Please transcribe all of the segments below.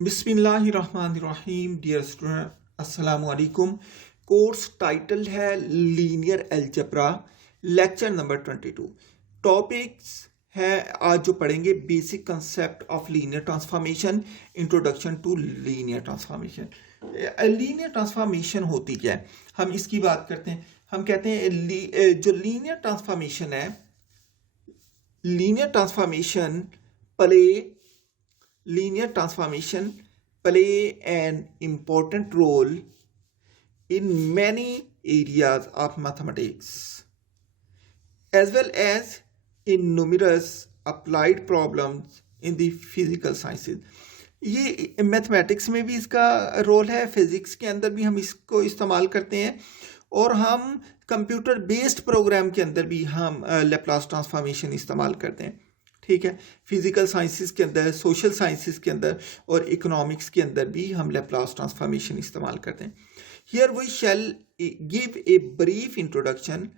बिस्मिल्लाहिर्रहमानिर्रहीम। Dear student अस्सलाम वालेकुम। कोर्स टाइटल है linear algebra, lecture number 22। Topics है आज जो पढ़ेंगे basic concept of linear transformation, introduction to linear transformation. Linear transformation होती क्या है, हम इसकी बात करते हैं। हम कहते हैं जो लीनियर ट्रांसफॉर्मेशन है, linear transformation play linear transformation play an important role in many areas of mathematics as well as in numerous applied problems in the physical sciences। ये मैथमेटिक्स में भी इसका रोल है, फिजिक्स के अंदर भी हम इसको इस्तेमाल करते हैं, और हम कंप्यूटर बेस्ड प्रोग्राम के अंदर भी हम लैप्लास ट्रांसफॉर्मेशन इस्तेमाल करते हैं। ठीक है, फिजिकल साइंसेस के अंदर, सोशल साइंसेस के अंदर और इकोनॉमिक्स के अंदर भी हम लैप्लास ट्रांसफॉर्मेशन इस्तेमाल करते हैं। Here we shall give a brief introduction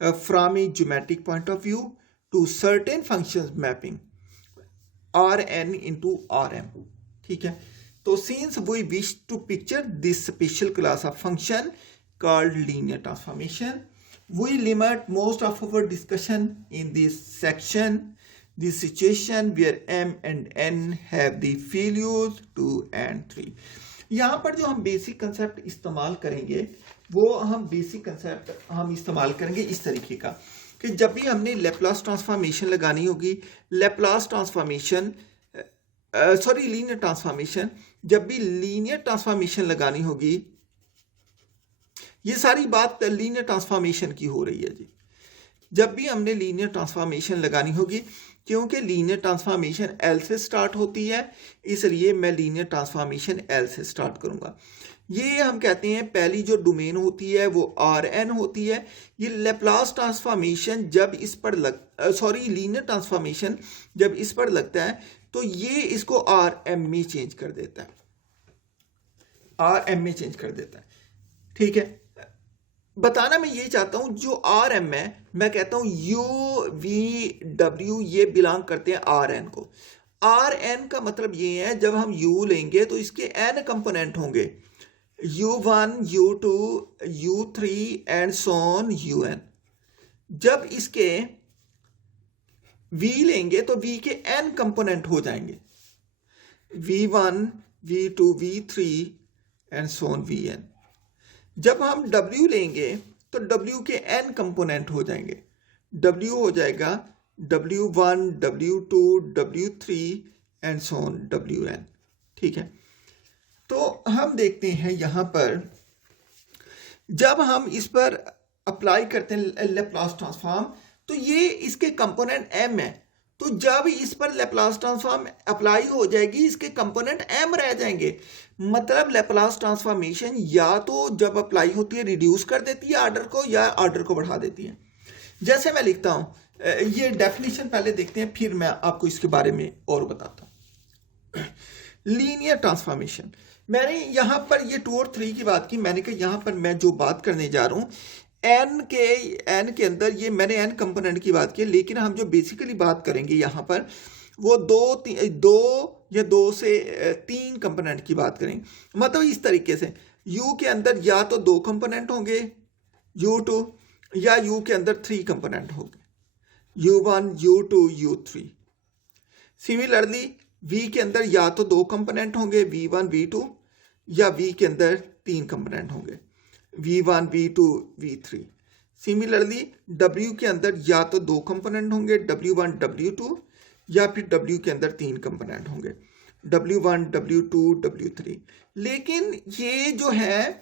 from a geometric point of view to certain functions mapping Rn into Rm। ठीक है, तो since we wish to picture this special class of function called linear transformation, we limit most of our discussion in this section the situation where m and n have the values 2 and 3। यहाँ पर जो हम basic concept इस्तेमाल करेंगे वो हम basic concept हम इस्तेमाल करेंगे इस तरीके का कि जब भी हमने लैप्लास ट्रांसफॉर्मेशन लगानी होगी, लैप्लास ट्रांसफॉर्मेशन लीनियर ट्रांसफॉर्मेशन, जब भी लीनियर ट्रांसफॉर्मेशन लगानी होगी, ये सारी बात लीनियर ट्रांसफॉर्मेशन की हो रही है जी। जब भी हमने लीनियर ट्रांसफॉर्मेशन लगानी होगी, क्योंकि लीनियर ट्रांसफॉर्मेशन एल से स्टार्ट होती है, इसलिए मैं लीनियर ट्रांसफॉर्मेशन एल से स्टार्ट करूंगा। ये हम कहते हैं पहली जो डोमेन होती है वो आर एन होती है। ये लैप्लास ट्रांसफॉर्मेशन जब इस पर लीनियर ट्रांसफॉर्मेशन जब इस पर लगता है तो ये इसको आर एम में चेंज कर देता है, आर एम में चेंज कर देता है। ठीक है, बताना मैं ये चाहता हूं जो आर एम है, मैं कहता हूं यू वी डब्ल्यू ये बिलोंग करते हैं आर एन को। आर एन का मतलब ये है जब हम यू लेंगे तो इसके एन कंपोनेंट होंगे, u1 u2 u3 and so on un। जब इसके v लेंगे तो v के n कंपोनेंट हो जाएंगे, v1 v2 v3 and so on vn। जब हम w लेंगे तो w के n कंपोनेंट हो जाएंगे, w हो जाएगा w1 w2 w3 and so on wn। ठीक है, तो हम देखते हैं यहां पर जब हम इस पर अप्लाई करते हैं लैप्लास ट्रांसफॉर्म तो ये इसके कंपोनेंट m है, तो जब इस पर लैप्लास ट्रांसफॉर्म अप्लाई हो जाएगी इसके कंपोनेंट m रह जाएंगे। मतलब लैप्लास ट्रांसफॉर्मेशन या तो जब अप्लाई होती है रिड्यूस कर देती है आर्डर को या आर्डर को बढ़ा देती है। जैसे मैं लिखता हूं, ये डेफिनेशन पहले देखते हैं फिर मैं आपको इसके बारे में और बताता हूं। लीनियर ट्रांसफॉर्मेशन, मैंने यहां पर ये 2 और 3 की बात की, मैंने कहा यहां पर मैं जो बात करने जा रहा हूं एन के अंदर ये मैंने एन कंपोनेंट की बात की, लेकिन हम जो बेसिकली बात करेंगे यहां पर वो दो से 3 कंपोनेंट की बात करेंगे। मतलब इस तरीके से यू के अंदर या तो 2 कंपोनेंट होंगे u2, या यू के अंदर 3 कंपोनेंट होंगे u1 u2 u3। Similarly v के अंदर या तो 2 कंपोनेंट होंगे v1 v2, या v के अंदर 3 कंपोनेंट होंगे v1 v2 v3। Similarly w के अंदर या तो 2 कंपोनेंट होंगे w1 w2, या फिर w के अंदर 3 कंपोनेंट होंगे w1 w2 w3। लेकिन ये जो है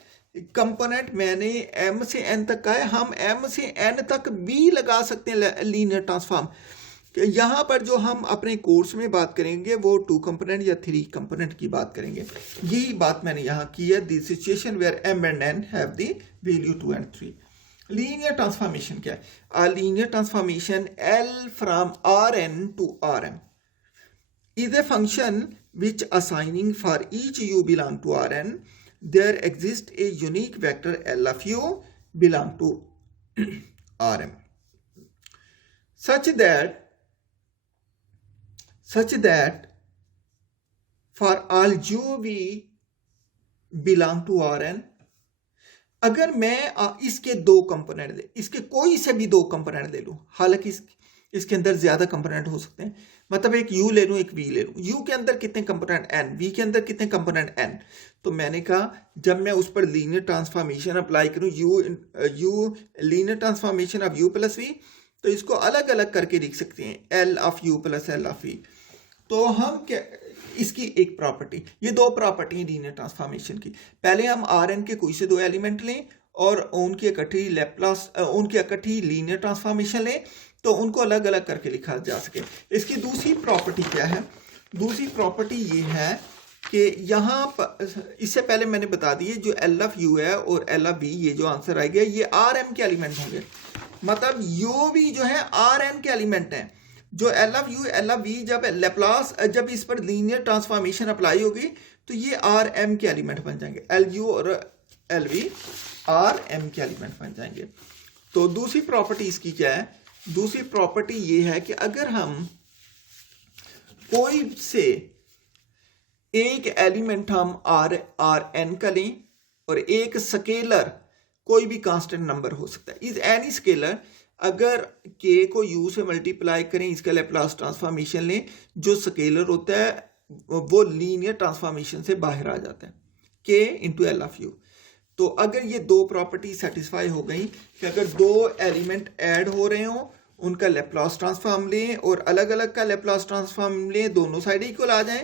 कंपोनेंट मैंने m से n तक का है, हम m से n तक भी लगा सकते हैं लीनियर ट्रांसफॉर्म। यहां पर जो हम अपने कोर्स में बात करेंगे वो 2 कंपोनेंट या 3 कंपोनेंट की बात करेंगे। यही बात मैंने यहां की है, the situation where m and n have the value 2 and 3। Linear transformation क्या है? A linear transformation L from Rn to Rm is a function which assigning for each u belong to Rn there exists a unique vector L of u belong to Rm such that for all u v belong to R n. अगर मैं इसके दो component दे, इसके कोई से भी दो component ले लूं, हालांकि इसके अंदर ज्यादा कंपोनेंट हो सकते हैं, मतलब एक u ले लूं एक v ले लूं, u के अंदर कितने कंपोनेंट n, v के अंदर कितने कंपोनेंट n। तो मैंने कहा जब मैं उस पर लीनियर ट्रांसफॉर्मेशन अप्लाई करूं, u linear transformation of u plus v, तो इसको अलग अलग करके लिख सकते हैं l of u plus l of v। तो हम क्या, इसकी एक प्रॉपर्टी, ये दो प्रॉपर्टी लीनियर ट्रांसफॉर्मेशन की, पहले हम आर एन के कोई से दो एलिमेंट लें और उनकी इकट्ठी लैप्लास, उनकी इकट्ठी लीनियर ट्रांसफॉर्मेशन लें, तो उनको अलग अलग करके लिखा जा सके। इसकी दूसरी प्रॉपर्टी क्या है? दूसरी प्रॉपर्टी ये है कि यहाँ पर, इससे पहले मैंने बता दी, जो एल ऑफ यू है और एल ऑफ बी, ये जो आंसर आएगा ये आर एम के एलिमेंट होंगे, मतलब यू भी जो है आर एन के एलिमेंट हैं। जो L of u L of v जब लेप्लास, जब इस पर लीनियर ट्रांसफॉर्मेशन अप्लाई होगी तो ये आर एम के एलिमेंट बन जाएंगे, एल यू और एल वी आर एम के एलिमेंट बन जाएंगे। तो दूसरी प्रॉपर्टी इसकी क्या है? दूसरी प्रॉपर्टी ये है कि अगर हम कोई से एक एलिमेंट हम आर एन का लें और एक स्केलर, कोई भी कांस्टेंट नंबर हो सकता है, इज एनी स्केलर, अगर k को u से मल्टीप्लाई करें, इसका लैप्लास ट्रांसफॉर्मेशन लें, जो स्केलर होता है वो लीनियर ट्रांसफॉर्मेशन से बाहर आ जाता है, k into L of you. तो अगर ये दो प्रॉपर्टी सेटिस्फाई हो गई कि अगर दो एलिमेंट ऐड हो रहे हो, उनका लैप्लास ट्रांसफॉर्म लें और अलग अलग का लैप्लास ट्रांसफॉर्म लें, दोनों साइड इक्वल आ जाएं,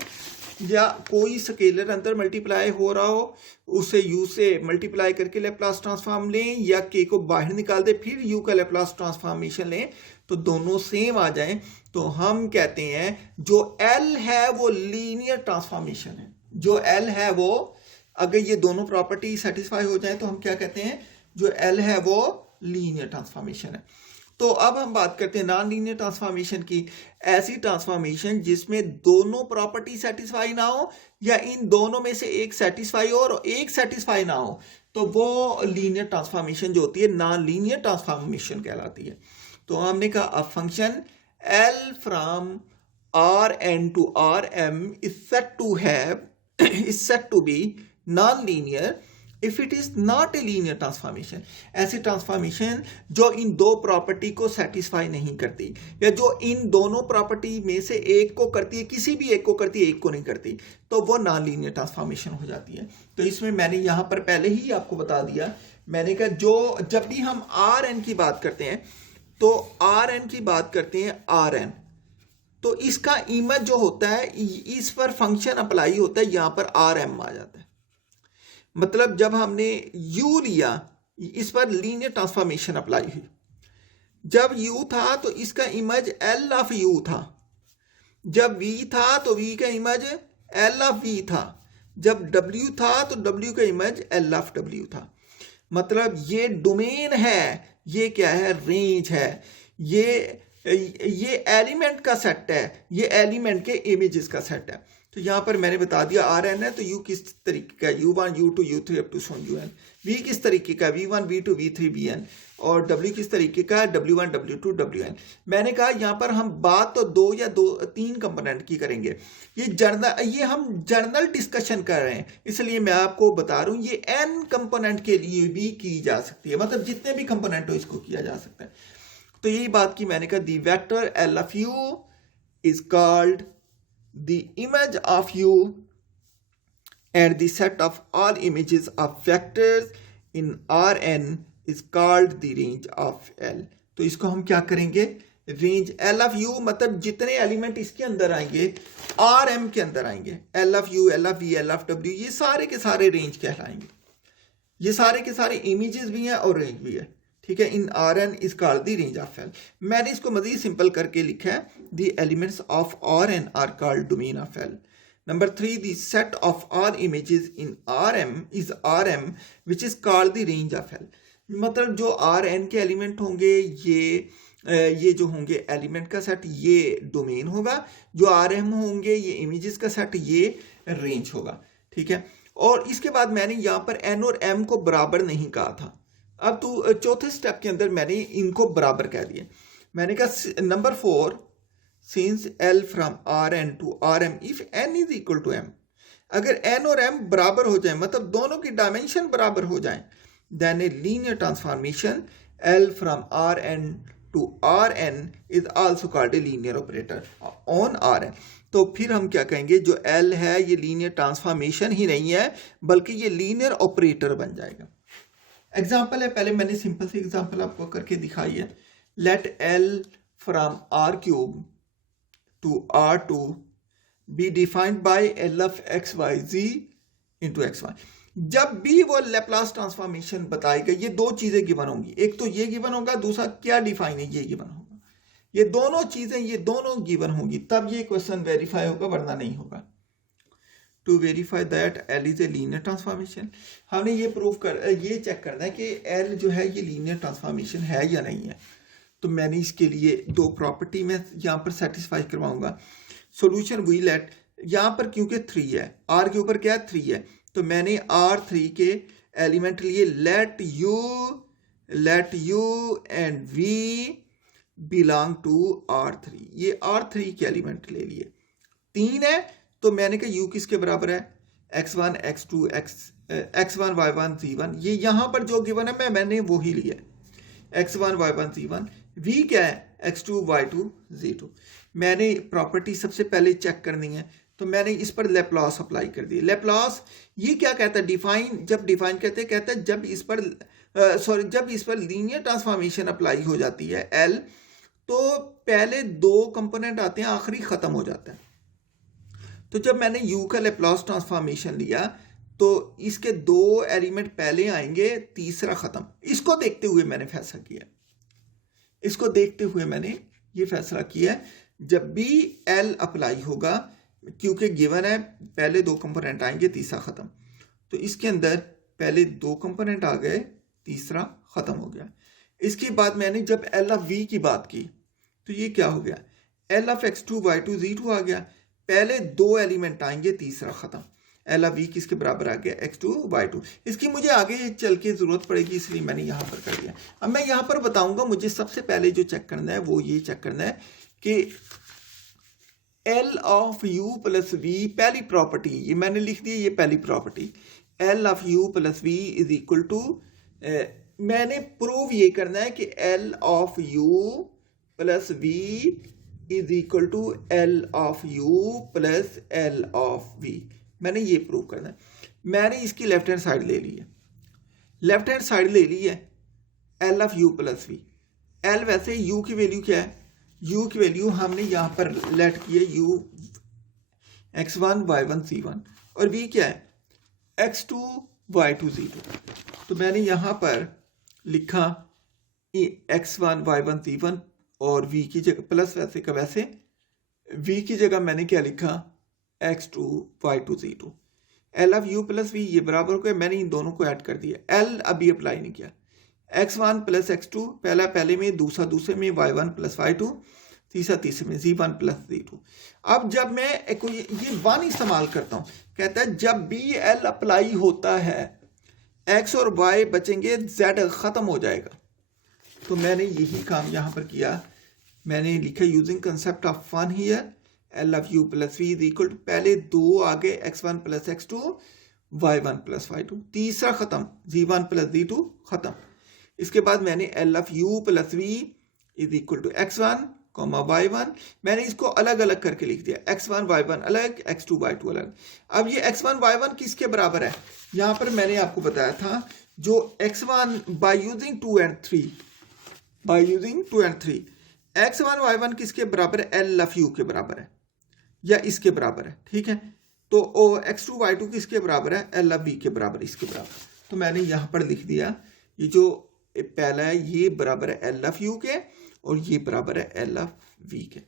या कोई स्केलर अंदर मल्टीप्लाई हो रहा हो, उसे u से मल्टीप्लाई करके लैप्लास ट्रांसफॉर्म लें, या k को बाहर निकाल दे फिर u का लैप्लास ट्रांसफॉर्मेशन लें, तो दोनों सेम आ जाएं, तो हम कहते हैं जो l है वो लीनियर ट्रांसफॉर्मेशन है। जो l है वो, अगर ये दोनों प्रॉपर्टी सेटिस्फाई हो जाए तो हम क्या कहते हैं, जो l है वो लीनियर ट्रांसफॉर्मेशन है। तो अब हम बात करते हैं नॉन लीनियर ट्रांसफॉर्मेशन की, ऐसी ट्रांसफॉर्मेशन जिसमें दोनों प्रॉपर्टी सेटिस्फाई ना हो, या इन दोनों में से एक सेटिस्फाई हो और एक सेटिस्फाई ना हो, तो वो लीनियर ट्रांसफॉर्मेशन जो होती है नॉन लीनियर ट्रांसफॉर्मेशन कहलाती है। तो हमने कहा a function L from R n to R m is set to be non linear if it is not a linear transformation. ऐसी ट्रांसफॉर्मेशन जो इन दो प्रॉपर्टी को सेटिस्फाई नहीं करती, या जो इन दोनों प्रॉपर्टी में से एक को करती है, किसी भी एक को करती है, एक को नहीं करती, तो वो नॉन लीनियर ट्रांसफॉर्मेशन हो जाती है। तो इसमें मैंने यहां पर पहले ही आपको बता दिया, मैंने कहा जो जब भी हम आर एन की बात करते हैं, तो आर एन की बात करते हैं आर एन, तो इसका इमेज जो होता है, इस पर फंक्शन अप्लाई होता है, यहां पर आर एम आ जाता है। मतलब जब हमने u लिया, इस पर लीनियर ट्रांसफॉर्मेशन अप्लाई हुई, जब u था तो इसका इमेज l ऑफ u था, जब v था तो v का इमेज l ऑफ v था, जब w था तो w का इमेज l ऑफ w था। मतलब ये डोमेन है, ये क्या है, रेंज है, ये एलिमेंट का सेट है, ये एलिमेंट के इमेजेस का सेट है। तो यहाँ पर मैंने बता दिया आर एन है तो u किस तरीके का, u1 u2 u3 up to so un, v किस तरीके का, v1 v2 v3 vn, और w किस तरीके का, w1 w2 wn। मैंने कहा यहाँ पर हम बात तो दो या तीन कंपोनेंट की करेंगे, ये हम जनरल डिस्कशन कर रहे हैं, इसलिए मैं आपको बता रहा हूँ ये n कंपोनेंट के लिए भी की जा सकती है, मतलब जितने भी कंपोनेंट हो इसको किया जा सकता है। तो यही बात की मैंने कहा दी vector l of u is called the image of u and the set of all images of vectors in Rn is called the range of L। तो इसको हम क्या करेंगे, रेंज L of u, मतलब जितने एलिमेंट इसके अंदर आएंगे Rm के अंदर आएंगे, L of u L of v L of w, ये सारे के सारे रेंज कहलाएंगे, ये सारे के सारे इमेजेस भी हैं और रेंज भी है, ठीक है। In Rn is called the range of L। मैंने इसको मजीद सिंपल करके लिखा है, the elements of Rn are called domain of L। Number 3, the set of all images in Rm is Rm which is called the range of L। मतलब जो Rn के element होंगे, ये जो होंगे एलिमेंट का सेट, ये डोमेन होगा, जो Rm होंगे ये इमेजेस का सेट, ये रेंज होगा, ठीक है। और इसके बाद मैंने यहाँ पर n और m को बराबर नहीं कहा था, अब तो चौथे स्टेप के अंदर मैंने इनको बराबर कह दिया। मैंने कहा number 4, since L from Rn to Rm if n is equal to m, अगर n और m बराबर हो जाए, मतलब दोनों की डायमेंशन बराबर हो जाए, then a linear transformation L from Rn to Rn is also called a linear operator on Rn। तो फिर हम क्या कहेंगे, जो L है ये लीनियर ट्रांसफॉर्मेशन ही नहीं है बल्कि ये लीनियर ऑपरेटर बन जाएगा। एग्जाम्पल है, पहले मैंने सिंपल सी एग्जाम्पल आपको करके दिखाई है। Let L from R³ to R2 be defined by L of XYZ into XY। जब भी वो लेप्लास ट्रांसफॉर्मेशन बताएगा, ये दो चीजें गिवन होंगी, एक तो ये गिवन होगा, दूसरा क्या डिफाइन है ये गिवन होगा। ये दोनों चीजें, ये दोनों गिवन होंगी, तब ये क्वेश्चन वेरीफाई होगा, वरना नहीं होगा। To verify that L is a linear transformation, हमने ये ये चेक करना है कि L जो है ये लीनियर ट्रांसफॉर्मेशन है या नहीं है। तो मैंने इसके लिए दो प्रॉपर्टी में यहाँ पर सेटिस्फाई करवाऊंगा। सोल्यूशन वी लेट, यहाँ पर क्योंकि 3 है, R के ऊपर क्या है 3 है, तो मैंने R3 के एलिमेंट लिए let U and V belong to R3। ये R3 के एलिमेंट ले लिए, 3 है तो मैंने कहा U किसके बराबर है, x1 x2 x1 y1 z1, ये यहाँ पर जो गिवन है मैंने वो ही लिया, x1 y1 z1। V क्या है, x2 y2 z2। मैंने प्रॉपर्टी सबसे पहले चेक करनी है, तो मैंने इस पर लेप्लास अप्लाई कर दिया। लेप्लास ये क्या कहता है, डिफाइन, जब डिफाइन कहता है जब इस पर लीनियर ट्रांसफॉर्मेशन अप्लाई हो जाती है L, तो पहले दो कंपोनेंट आते हैं, आखिरी खत्म हो जाता है। तो जब मैंने U का लेप्लास ट्रांसफॉर्मेशन लिया तो इसके दो एलिमेंट पहले आएंगे, तीसरा खत्म। इसको देखते हुए मैंने फैसला किया, इसको देखते हुए मैंने ये फैसला किया, जब भी L अप्लाई होगा, क्योंकि गिवन है पहले दो कंपोनेंट आएंगे, तीसरा खत्म, तो इसके अंदर पहले दो कंपोनेंट आ गए, तीसरा खत्म हो गया। इसके बाद मैंने जब L ऑफ V की बात की तो ये क्या हो गया, L of x2 y2 z2 आ गया, पहले दो एलिमेंट आएंगे, तीसरा खत्म। L ऑफ V किसके बराबर आ गया, x2 y2। इसकी मुझे आगे चल के जरूरत पड़ेगी, इसलिए मैंने यहाँ पर कर दिया। अब मैं यहाँ पर बताऊंगा, मुझे सबसे पहले जो चेक करना है वो ये चेक करना है कि L of U plus V, पहली प्रॉपर्टी ये मैंने लिख दी, ये पहली property, L of U plus V is equal to, मैंने प्रूव ये करना है कि L of U plus V is equal to L of U plus L of V। मैंने ये प्रूव करना है। मैंने इसकी लेफ्ट हैंड साइड ले ली है, लेफ्ट हैंड साइड ले ली है L of U plus V। L वैसे U की वैल्यू क्या है, U की वैल्यू हमने यहाँ पर लेट की है U x1 y1 c1, और V क्या है x2 y2 z2। तो मैंने यहाँ पर लिखा x1 y1 c1 और V की जगह प्लस वैसे का वैसे, V की जगह मैंने क्या लिखा x2 y2 z2। L of U plus V ये बराबर हो गया, मैंने इन दोनों को ऐड कर दिया। L अभी अप्लाई नहीं किया, x1 प्लस x2 पहला पहले में, दूसरा दूसरे में, y1 प्लस y2 तीसरा तीसरे में, z1 प्लस z2। अब जब मैं ये 1 इस्तेमाल करता हूं, कहता है जब भी L अप्लाई होता है x और y बचेंगे, z खत्म हो जाएगा। तो मैंने यही काम यहां पर किया, मैंने लिखा using concept of 1 here, L of U plus V is equal to, पहले दो आगे x1 plus x2 y1 plus y2, तीसरा खत्म z1 प्लस z2 खत्म। इसके बाद मैंने L of U plus V is equal to x1 y1, मैंने इसको अलग अलग करके लिख दिया, x1 y1 अलग, x2 y2 अलग। अब ये x1 y1 किसके बराबर है, यहां पर मैंने आपको बताया था, जो x1 by using 2 and 3, by using 2 and 3, x1 y1 किसके बराबर है, L ऑफ U के बराबर है या इसके बराबर है, ठीक है। तो x2 y2 किसके बराबर है, L ऑफ V के बराबर, इसके बराबर। तो मैंने यहां पर लिख दिया, ये जो पहला है ये बराबर है L ऑफ U के और ये बराबर है L ऑफ V के,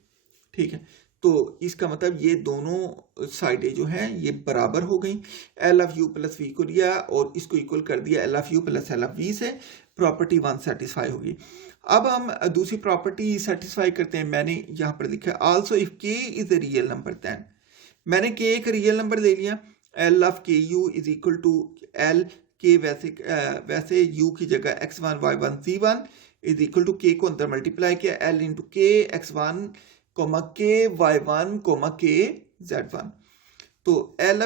ठीक है। तो इसका मतलब ये दोनों साइडें जो हैं ये बराबर हो गई। L of U plus V को लिया और इसको इक्वल कर दिया L of U plus L of V से, प्रॉपर्टी 1 सेटिस्फाई होगी। अब हम दूसरी प्रॉपर्टी सेटिस्फाई करते हैं। मैंने यहाँ पर लिखा also if K is a real number, then मैंने K एक रियल नंबर ले लिया, L of KU is equal to L K वैसे U की जगह x1 y1 c1 is equal to K को अंदर मल्टीप्लाई किया, L into K x1 K y1 K z1। तो एल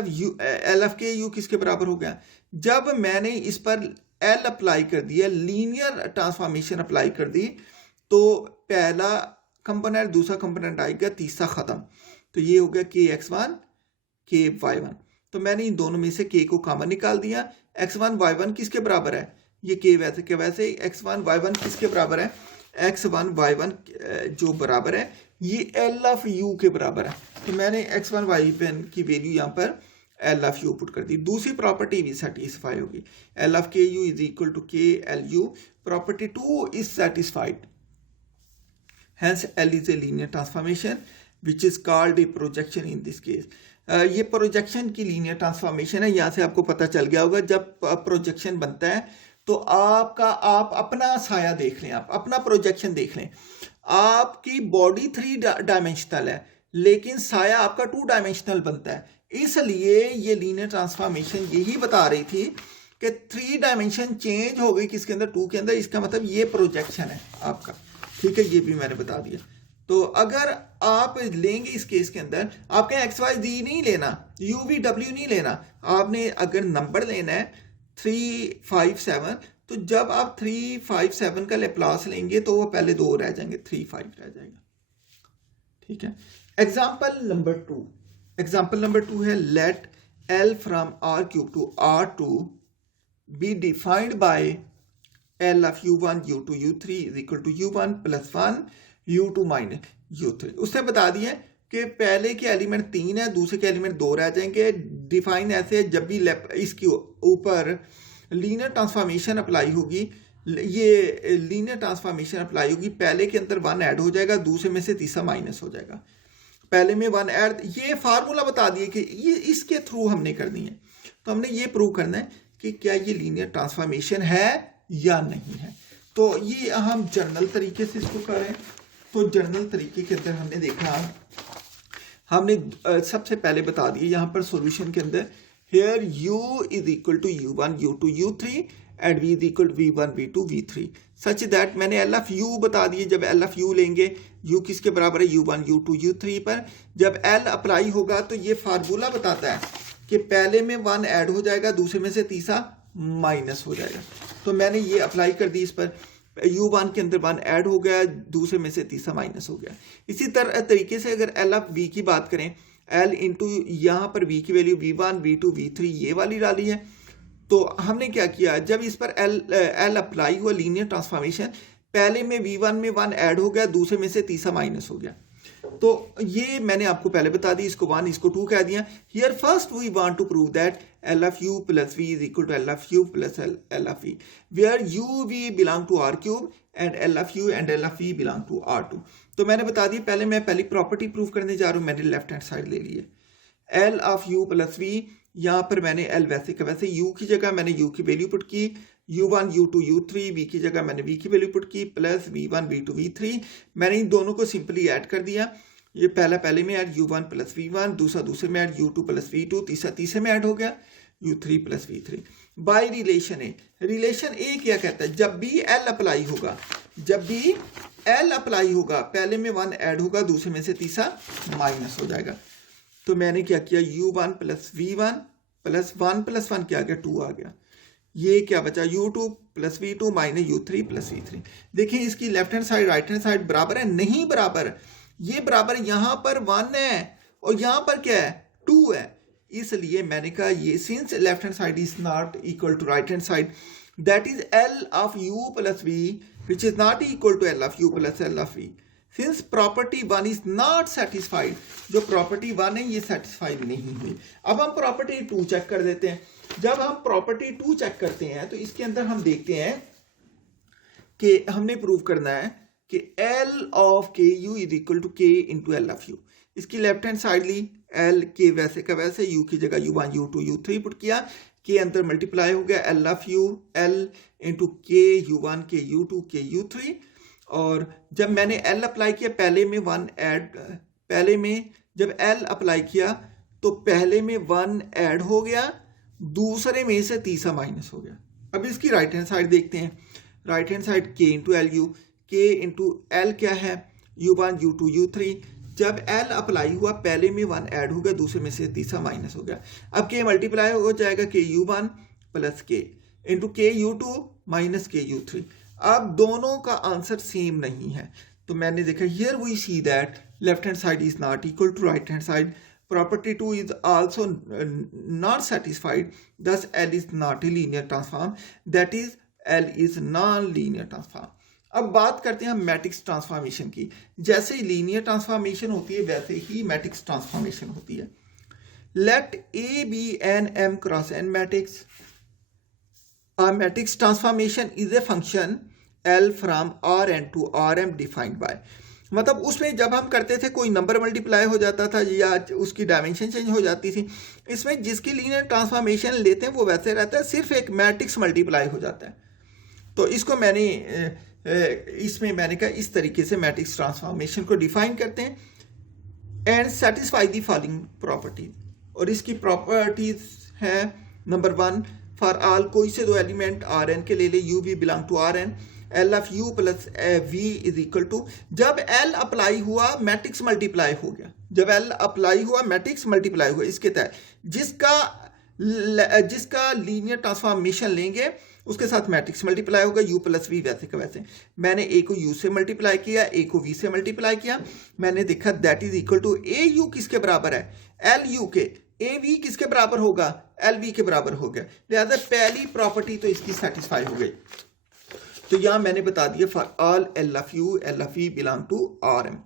ऑफ के यू किसके बराबर हो गया? जब मैंने इस पर एल अप्लाई कर दिया, लीनियर ट्रांसफॉर्मेशन अप्लाई कर दी, तो पहला कंपोनेंट दूसरा कंपोनेंट आएगा, तीसरा खत्म। तो ये हो गया के x1 के y1। तो मैंने इन दोनों में से के को कॉमन निकाल दिया। x1 y1 किसके बराबर है? ये के वैसे के वैसे ही x1 y1 किसके बराबर है? x1 y1 जो बराबर है ये एल ऑफ यू के बराबर है। तो मैंने x1 y1 की वैल्यू यहाँ पर एल ऑफ यू पुट कर दी। दूसरी प्रॉपर्टी भी सेटिस्फाई होगी, एल ऑफ के यू इज इक्वल टू के L U. Property 2 is satisfied, hence L is a linear transformation which is called a projection in this case. ये projection की linear transformation है। यहाँ से आपको पता चल गया होगा जब प्रोजेक्शन बनता है तो आप अपना साया देख लें, आप अपना प्रोजेक्शन देख लें। आपकी बॉडी 3 डायमेंशनल है लेकिन साया आपका 2 डायमेंशनल बनता है, इसलिए ये लीनियर ट्रांसफॉर्मेशन यही बता रही थी कि 3 डायमेंशन चेंज हो गई किसके अंदर? 2 के अंदर। इसका मतलब ये प्रोजेक्शन है आपका, ठीक है, ये भी मैंने बता दिया। तो अगर आप लेंगे इस केस के अंदर, आपके एक्स वाई डी नहीं लेना, यू वी डब्ल्यू नहीं लेना, आपने अगर नंबर लेना है 357, तो जब आप 357 का लेप्लास लेंगे तो वो पहले 2 रह जाएंगे, 35 रह जाएगा, ठीक है। एग्जाम्पल नंबर 2 है, let L from R³ to R2 be defined by L of U1 U2 U3 is equal to U1 plus 1 U2 minus U3। उसने बता दिया कि पहले के एलिमेंट 3 है, दूसरे के एलिमेंट 2 रह जाएंगे। डिफाइन ऐसे है, जब भी इसके ऊपर लीनियर ट्रांसफॉर्मेशन अप्लाई होगी, ये लीनियर ट्रांसफॉर्मेशन अप्लाई होगी, पहले के अंदर 1 ऐड हो जाएगा, दूसरे में से तीसरा माइनस हो जाएगा। पहले में 1 ऐड, ये फार्मूला बता दिए कि ये इसके थ्रू हमने करनी है। तो हमने ये प्रूव करना है कि क्या ये लीनियर ट्रांसफॉर्मेशन है या नहीं है। तो ये हम जनरल तरीके से इसको करें, तो जनरल तरीके के अंदर हमने देखा, हमने सबसे पहले बता दिया यहाँ पर सॉल्यूशन के अंदर, here u is equal to u1 u2 u3 and v is equal v1 v2 v3 such that मैंने एल ऑफ u बता दिए। जब एल ऑफ u लेंगे, u किसके बराबर है? u1 u2 u3 पर जब l अप्लाई होगा तो ये फार्मूला बताता है कि पहले में 1 ऐड हो जाएगा, दूसरे में से तीसरा माइनस हो जाएगा। तो मैंने ये अप्लाई कर दी इस पर, u1 के अंदर 1 ऐड हो गया, दूसरे में से तीसरा माइनस हो गया। इसी तरह तरीके से अगर एल ऑफ v की बात करें, l इंटू यहाँ पर v की वैल्यू v1 v2 v3 ये वाली डाली है। तो हमने क्या किया, जब इस पर l अप्लाई हुआ लीनियर ट्रांसफॉर्मेशन, पहले में v1 में 1 ऐड हो गया, दूसरे में से तीसरा माइनस हो गया। तो ये मैंने आपको पहले बता दी, इसको 1 इसको 2 कह दिया। Here first we want to prove that L of u plus v is equal to L of u plus L of v, where u v belong to R³ and L of u and L of v belong to R2। तो मैंने बता दिया, पहले मैं पहली property prove करने जा रहा हूँ, मैंने लेफ्ट हैंड साइड ले ली है। L of u plus v, यहाँ पर मैंने L वैसे का वैसे, u की जगह मैंने u की वैल्यू पुट की, u1 u2 u3, v की जगह मैंने v की वैल्यू पुट की, प्लस v1 v2 v3। मैंने इन दोनों को सिंपली ऐड कर दिया। ये पहले में ऐड u1 प्लस v1, दूसरे में ऐड u2 प्लस v2, तीसरे में ऐड हो गया u3 plus v3 by relation A. Relation A क्या कहता है, जब भी L अप्लाई होगा, पहले में 1 ऐड होगा, दूसरे में से तीसरा माइनस हो जाएगा। तो मैंने क्या किया, u1 plus v1 plus 1 plus 1 क्या आ गया, 2 आ गया। ये क्या बचा, u2 plus v2 minus u3 plus v3। देखें इसकी left hand side right hand side बराबर है, नहीं बराबर। ये बराबर, यहाँ पर 1 है और यहाँ पर क्या है, 2 है। इसलिए मैंने कहा ये since left hand side is not equal to right hand side, that is L of u plus v which is not equal to L of u plus L of v। Since property 1 is not satisfied, जो property 1 है ये satisfied नहीं हुई। अब हम property 2 check कर देते हैं। जब हम प्रॉपर्टी 2 चेक करते हैं तो इसके अंदर हम देखते हैं कि हमने प्रूव करना है कि L ऑफ के यू इज इक्वल टू के इंटू L ऑफ यू। इसकी लेफ्ट हैंड साइड ली, L के वैसे का वैसे, U की जगह u1 u2 u3 पुट किया, के अंदर मल्टीप्लाई हो गया L of you, L into के u1 के u2 के u3। और जब मैंने L अप्लाई किया, पहले में जब L अप्लाई किया तो पहले में 1 ऐड हो गया, दूसरे में से तीसरा माइनस हो गया। अब इसकी राइट हैंड साइड देखते हैं। Right hand side k into L U, के इंटू एल क्या है, u1 u2 u3। जब एल अप्लाई हुआ पहले में 1 ऐड हो गया, दूसरे में से तीसरा माइनस हो गया। अब के मल्टीप्लाई हो जाएगा के यू 1 प्लस के इंटू के यू 2 माइनस के यू 3। अब दोनों का आंसर सेम नहीं है, तो मैंने देखा here we see that left hand side is not equal to right hand side, property 2 is also not satisfied, thus L is not a linear transform, that is L is non-linear transform। अब बात करते हैं matrix transformation की। जैसे linear transformation होती है वैसे ही matrix transformation होती है। Let A be an m cross n matrix, a matrix transformation is a function L from Rn to Rm defined by, मतलब उसमें जब हम करते थे कोई नंबर मल्टीप्लाई हो जाता था या उसकी डायमेंशन चेंज हो जाती थी। इसमें जिसकी लीनियर ट्रांसफॉर्मेशन लेते हैं वो वैसे रहता है, सिर्फ एक मैट्रिक्स मल्टीप्लाई हो जाता है। तो इसको मैंने इसमें मैंने कहा इस तरीके से मैट्रिक्स ट्रांसफॉर्मेशन को डिफाइन करते हैं। And satisfy the following properties, और इसकी प्रॉपर्टीज है नंबर 1, फॉर ऑल कोई से दो एलिमेंट आर एन के ले ले, u v belong to R n, L of u plus v is equal to, जब एल अप्लाई हुआ मैट्रिक्स मल्टीप्लाई हो गया, जब एल अप्लाई हुआ मैट्रिक्स मल्टीप्लाई हुआ, इसके तहत जिसका लीनियर ट्रांसफॉर्मेशन लेंगे उसके साथ मैट्रिक्स मल्टीप्लाई होगा, यू प्लस वी वैसे का वैसे। मैंने ए को यू से मल्टीप्लाई किया, ए को वी से मल्टीप्लाई किया, मैंने देखा that is equal to A u किसके बराबर है, एल यू के, ए वी किसके बराबर होगा, एल वी के बराबर हो गया। लिहाजा पहली प्रॉपर्टी तो इसकी सेटिस्फाई हो गई। तो यहां मैंने बता दिया for all L of u L of v belong to R m.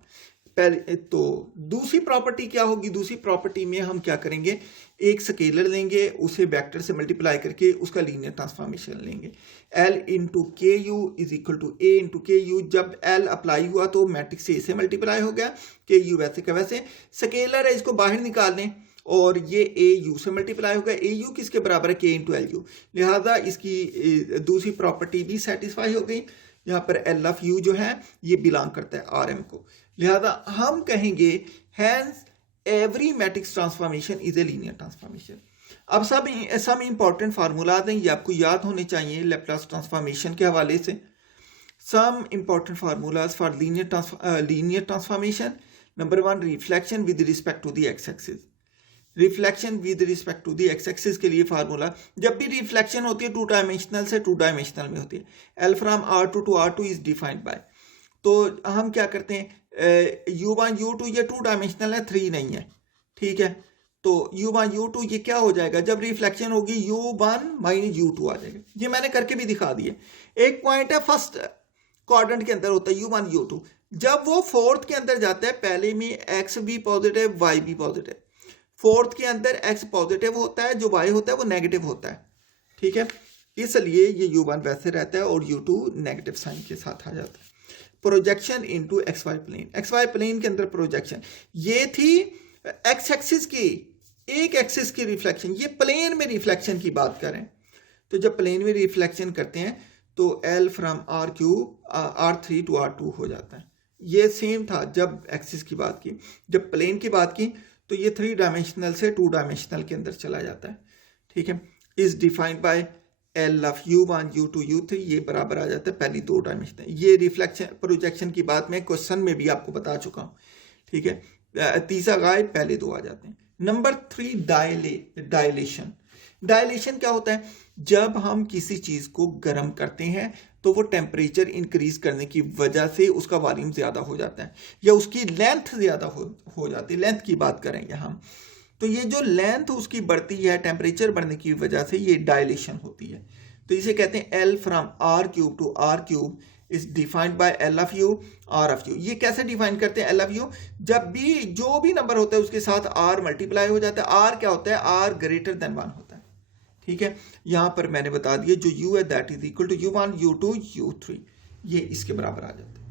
पहले तो दूसरी प्रॉपर्टी क्या होगी, दूसरी प्रॉपर्टी में हम क्या करेंगे, एक स्केलर लेंगे, उसे वेक्टर से मल्टीप्लाई करके उसका लीनियर ट्रांसफॉर्मेशन लेंगे। L into k u is equal to A into k u, जब एल अप्लाई हुआ तो मैट्रिक्स से ए से मल्टीप्लाई हो गया, के यू वैसे का वैसे। स्केलर है, इसको बाहर निकाल लें और ये ए यू से मल्टीप्लाई होगा, ए यू किसके बराबर है, के इंटू एल यू। लिहाजा इसकी दूसरी प्रॉपर्टी भी सेटिस्फाई हो गई। यहाँ पर एल ऑफ यू जो है ये बिलोंग करता है आर एम को, लिहाजा हम कहेंगे hence every matrix transformation is a linear transformation. अब सब इंपॉर्टेंट फार्मूलाज हैं, ये आपको याद होने चाहिए लैप्लास ट्रांसफॉर्मेशन के हवाले से। Some important formulas for linear transformation. Number 1, reflection with respect to the x axis. Reflection with respect to the x axis के लिए फार्मूला, जब भी रिफ्लेक्शन होती है 2 डायमेंशनल से 2 डायमेंशनल में होती है। L from R2 to R2 is defined by, तो हम क्या करते हैं, U1 U2 ये 2 डायमेंशनल है, 3 नहीं है, ठीक है। तो U1 U2 ये क्या हो जाएगा, जब रिफ्लेक्शन होगी U1 माइनस U2 आ जाएगा। ये मैंने करके भी दिखा दिया। एक पॉइंट है फर्स्ट क्वाड्रेंट के अंदर होता है U1 U2, जब वो फोर्थ के अंदर जाता है पहले में X भी पॉजिटिव Y भी पॉजिटिव, फोर्थ के अंदर X पॉजिटिव होता है, जो Y होता है वो नेगेटिव होता है, ठीक है। इसलिए ये U1 वैसे रहता है और U2 नेगेटिव साइन के साथ आ जाता है। Projection into x y plane, x y plane के अंदर प्रोजेक्शन, ये थी एक्स एक्सिस की, एक एक्सिस की रिफ्लेक्शन, ये प्लेन में रिफ्लेक्शन की बात करें। तो जब प्लेन में रिफ्लेक्शन करते हैं तो L from R3 to R2 हो जाता है। ये सेम था जब एक्सिस की बात की, जब प्लेन की बात की तो ये 3 डायमेंशनल से 2 डायमेंशनल के अंदर चला जाता है, ठीक है। Is defined by L of U1 U2 U3, ये बराबर आ जाता है पहली 2 डायमेंशनल। ये रिफ्लेक्शन प्रोजेक्शन की बात मैं क्वेश्चन में भी आपको बता चुका हूँ, ठीक है। तीसरा गायब, पहले 2 आ जाते हैं। Number 3, dilation. डायलेशन क्या होता है, जब हम किसी चीज को गर्म करते हैं तो वो टेम्परेचर इंक्रीज करने की वजह से उसका वॉल्यूम ज्यादा हो जाता है या उसकी लेंथ ज्यादा हो जाती है। लेंथ की बात करेंगे हम, तो ये जो लेंथ उसकी बढ़ती है टेम्परेचर बढ़ने की वजह से, ये डायलेशन होती है। तो इसे कहते हैं L from R³ to R³ is defined by L of U R of U। ये कैसे डिफाइन करते हैं L ऑफ U, जब भी जो भी नंबर होता है उसके साथ R मल्टीप्लाई हो जाता है। R क्या होता है, R ग्रेटर देन 1 होता है, ठीक है। यहां पर मैंने बता दिया जो U है that is equal to U1 U2 U3, ये इसके बराबर आ जाता है।